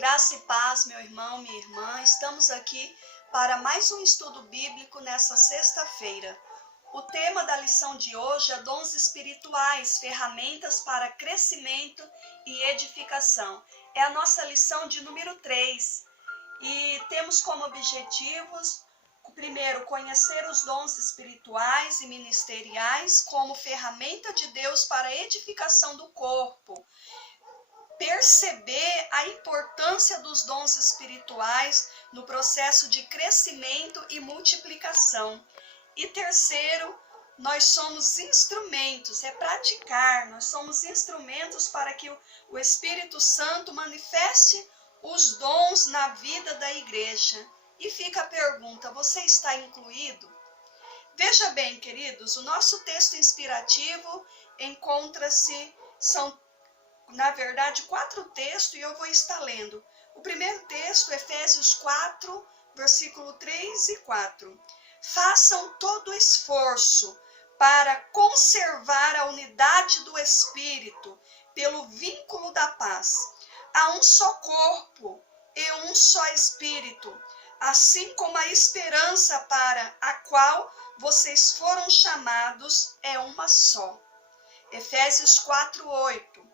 Graça e paz, meu irmão, minha irmã. Estamos aqui para mais um estudo bíblico nessa sexta-feira. O tema da lição de hoje é dons espirituais, ferramentas para crescimento e edificação. É a nossa lição de número 3 e temos como objetivos, primeiro, conhecer os dons espirituais e ministeriais como ferramenta de Deus para a edificação do corpo. Perceber a importância dos dons espirituais no processo de crescimento e multiplicação. E terceiro, nós somos instrumentos, praticar, nós somos instrumentos para que o Espírito Santo manifeste os dons na vida da igreja. E fica a pergunta, você está incluído? Veja bem, queridos, o nosso texto inspirativo são na verdade, 4 textos e eu vou estar lendo. O primeiro texto, Efésios 4, versículo 3 e 4. Façam todo esforço para conservar a unidade do Espírito pelo vínculo da paz. Há um só corpo e um só Espírito, assim como a esperança para a qual vocês foram chamados é uma só. Efésios 4, 8.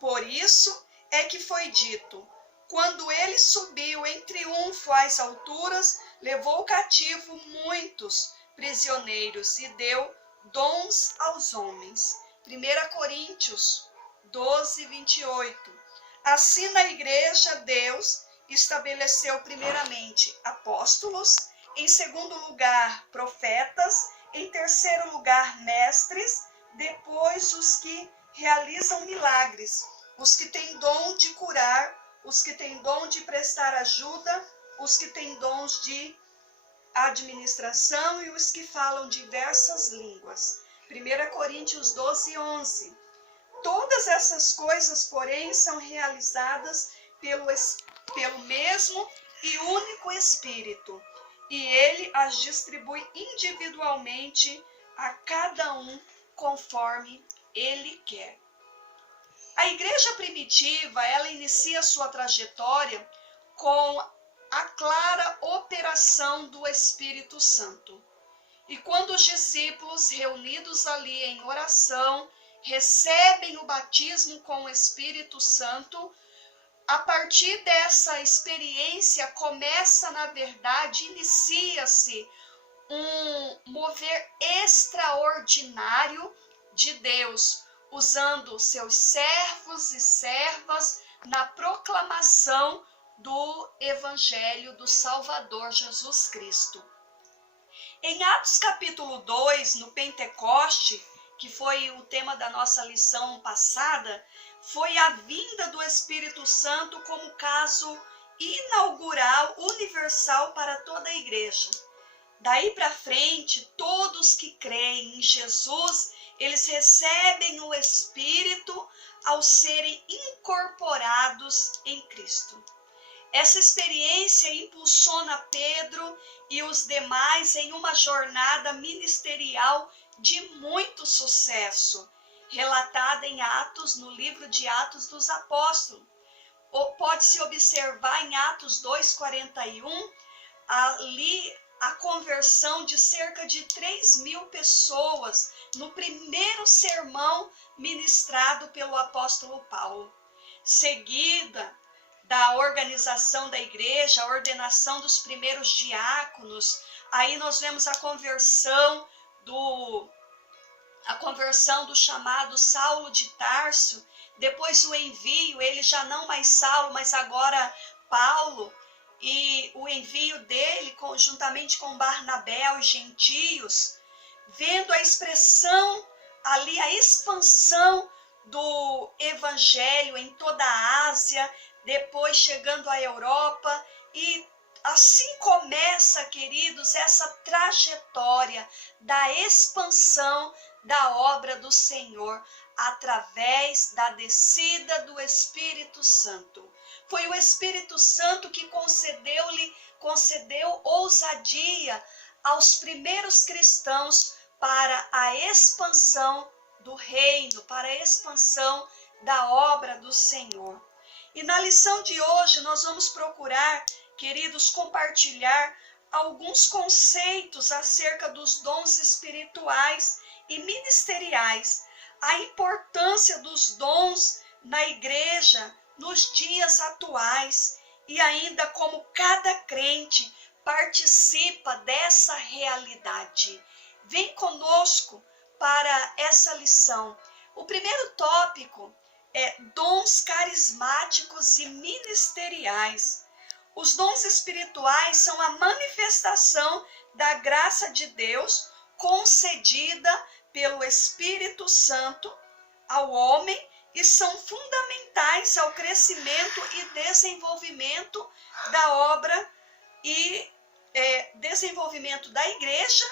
Por isso é que foi dito, quando ele subiu em triunfo às alturas, levou cativo muitos prisioneiros e deu dons aos homens. 1 Coríntios 12, 28. Assim na igreja Deus estabeleceu primeiramente apóstolos, em segundo lugar profetas, em terceiro lugar mestres, depois os que realizam milagres, os que têm dom de curar, os que têm dom de prestar ajuda, os que têm dons de administração e os que falam diversas línguas. 1 Coríntios 12, 11. Todas essas coisas, porém, são realizadas pelo mesmo e único Espírito, e ele as distribui individualmente a cada um conforme ele quer. A igreja primitiva, ela inicia sua trajetória com a clara operação do Espírito Santo. E quando os discípulos, reunidos ali em oração, recebem o batismo com o Espírito Santo, a partir dessa experiência inicia-se um mover extraordinário de Deus, usando seus servos e servas na proclamação do Evangelho do Salvador Jesus Cristo. Em Atos capítulo 2, no Pentecoste, que foi o tema da nossa lição passada, foi a vinda do Espírito Santo como caso inaugural, universal para toda a igreja. Daí para frente, todos que creem em Jesus, eles recebem o Espírito ao serem incorporados em Cristo. Essa experiência impulsiona Pedro e os demais em uma jornada ministerial de muito sucesso, relatada em Atos, no livro de Atos dos Apóstolos. Pode-se observar em Atos 2:41, ali a conversão de cerca de 3.000 pessoas no primeiro sermão ministrado pelo apóstolo Paulo. Seguida da organização da igreja, a ordenação dos primeiros diáconos, aí nós vemos a conversão do chamado Saulo de Tarso, depois o envio, ele já não mais Saulo, mas agora Paulo, e o envio dele, conjuntamente com Barnabé aos gentios, vendo a expressão ali, a expansão do evangelho em toda a Ásia, depois chegando à Europa, e assim começa, queridos, essa trajetória da expansão da obra do Senhor, através da descida do Espírito Santo. Foi o Espírito Santo que concedeu ousadia aos primeiros cristãos para a expansão do reino, para a expansão da obra do Senhor. E na lição de hoje nós vamos procurar, queridos, compartilhar alguns conceitos acerca dos dons espirituais e ministeriais, a importância dos dons na igreja nos dias atuais e ainda como cada crente participa dessa realidade. Vem conosco para essa lição. O primeiro tópico é dons carismáticos e ministeriais. Os dons espirituais são a manifestação da graça de Deus concedida pelo Espírito Santo ao homem e são fundamentais ao crescimento e desenvolvimento da obra e desenvolvimento da igreja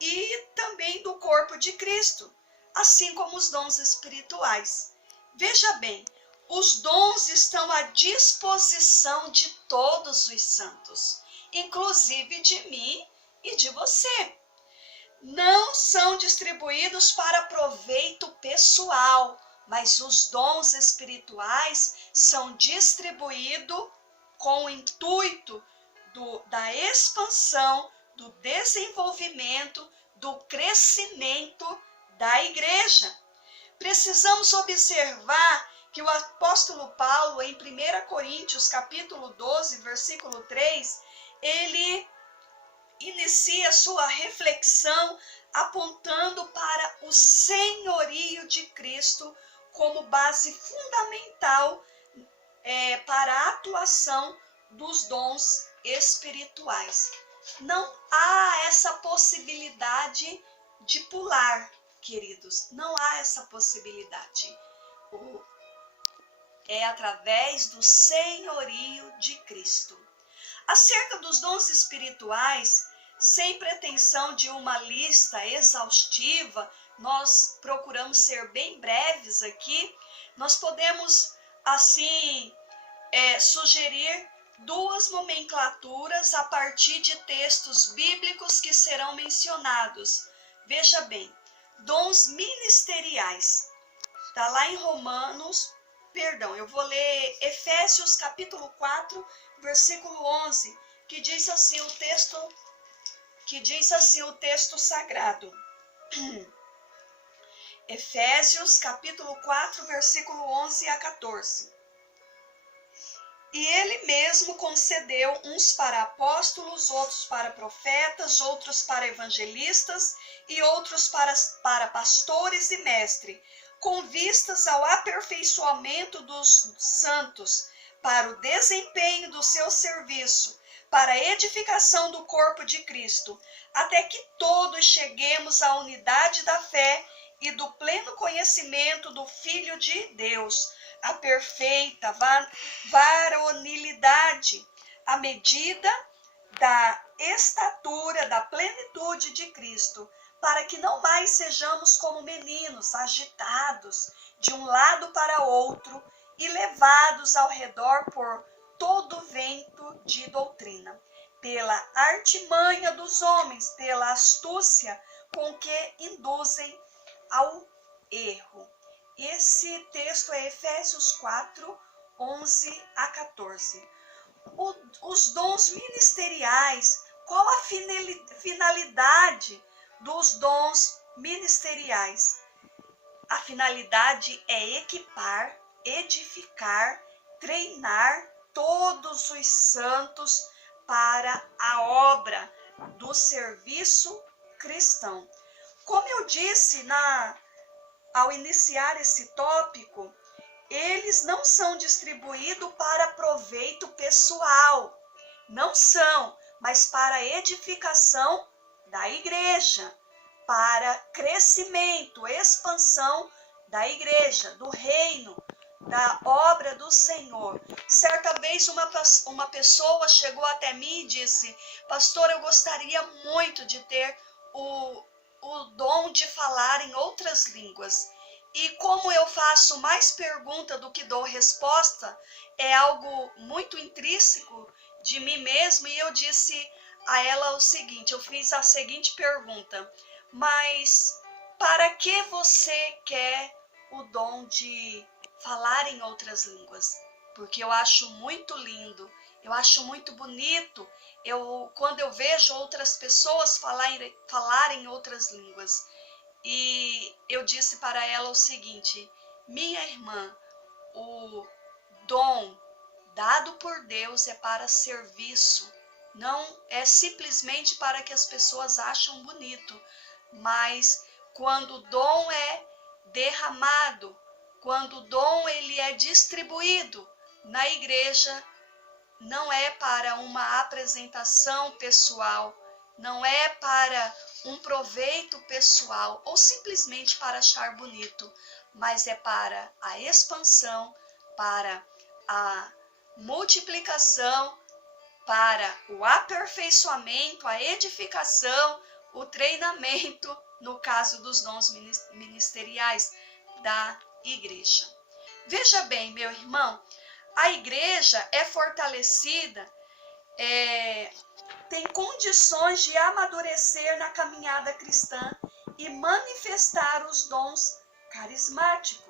e também do corpo de Cristo, assim como os dons espirituais. Veja bem, os dons estão à disposição de todos os santos, inclusive de mim e de você. Não são distribuídos para proveito pessoal, mas os dons espirituais são distribuídos com o intuito da expansão, do desenvolvimento, do crescimento da igreja. Precisamos observar que o apóstolo Paulo, em 1 Coríntios, capítulo 12, versículo 3, ele inicia sua reflexão apontando para o senhorio de Cristo como base fundamental para a atuação dos dons espirituais. Não há essa possibilidade de pular, queridos. Não há essa possibilidade. É através do senhorio de Cristo. Acerca dos dons espirituais, sem pretensão de uma lista exaustiva, nós procuramos ser bem breves aqui. Nós podemos, assim, sugerir duas nomenclaturas a partir de textos bíblicos que serão mencionados. Veja bem, dons ministeriais. Está lá em eu vou ler Efésios capítulo 4, versículo 11, que diz assim o texto sagrado. Efésios capítulo 4, versículo 11 a 14. E ele mesmo concedeu uns para apóstolos, outros para profetas, outros para evangelistas e outros para pastores e mestres, com vistas ao aperfeiçoamento dos santos, para o desempenho do seu serviço, para a edificação do corpo de Cristo, até que todos cheguemos à unidade da fé e do pleno conhecimento do Filho de Deus, a perfeita varonilidade, à medida da estatura da plenitude de Cristo, para que não mais sejamos como meninos agitados de um lado para outro e levados ao redor por todo vento de doutrina, pela artimanha dos homens, pela astúcia com que induzem ao erro. Esse texto é Efésios 4, 11 a 14. Os dons ministeriais, qual a finalidade dos dons ministeriais? A finalidade é equipar, edificar, treinar todos os santos para a obra do serviço cristão. Como eu disse ao iniciar esse tópico, eles não são distribuídos para proveito pessoal. Não são, mas para edificação da igreja, para crescimento, expansão da igreja, do reino, da obra do Senhor. Certa vez uma pessoa chegou até mim e disse: pastor, eu gostaria muito de ter o dom de falar em outras línguas. E como eu faço mais pergunta do que dou resposta, é algo muito intrínseco de mim mesmo, e eu disse a ela o seguinte, eu fiz a seguinte pergunta: mas para que você quer o dom de falar em outras línguas? porque eu acho muito lindo, eu acho muito bonito quando eu vejo outras pessoas falarem outras línguas. E eu disse para ela o seguinte: minha irmã, o dom dado por Deus é para serviço, não é simplesmente para que as pessoas acham bonito, mas quando o dom é derramado, quando o dom ele é distribuído na igreja, não é para uma apresentação pessoal, não é para um proveito pessoal ou simplesmente para achar bonito, mas é para a expansão, para a multiplicação, para o aperfeiçoamento, a edificação, o treinamento, no caso dos dons ministeriais da igreja. Veja bem, meu irmão, a igreja é fortalecida, tem condições de amadurecer na caminhada cristã e manifestar os dons carismáticos.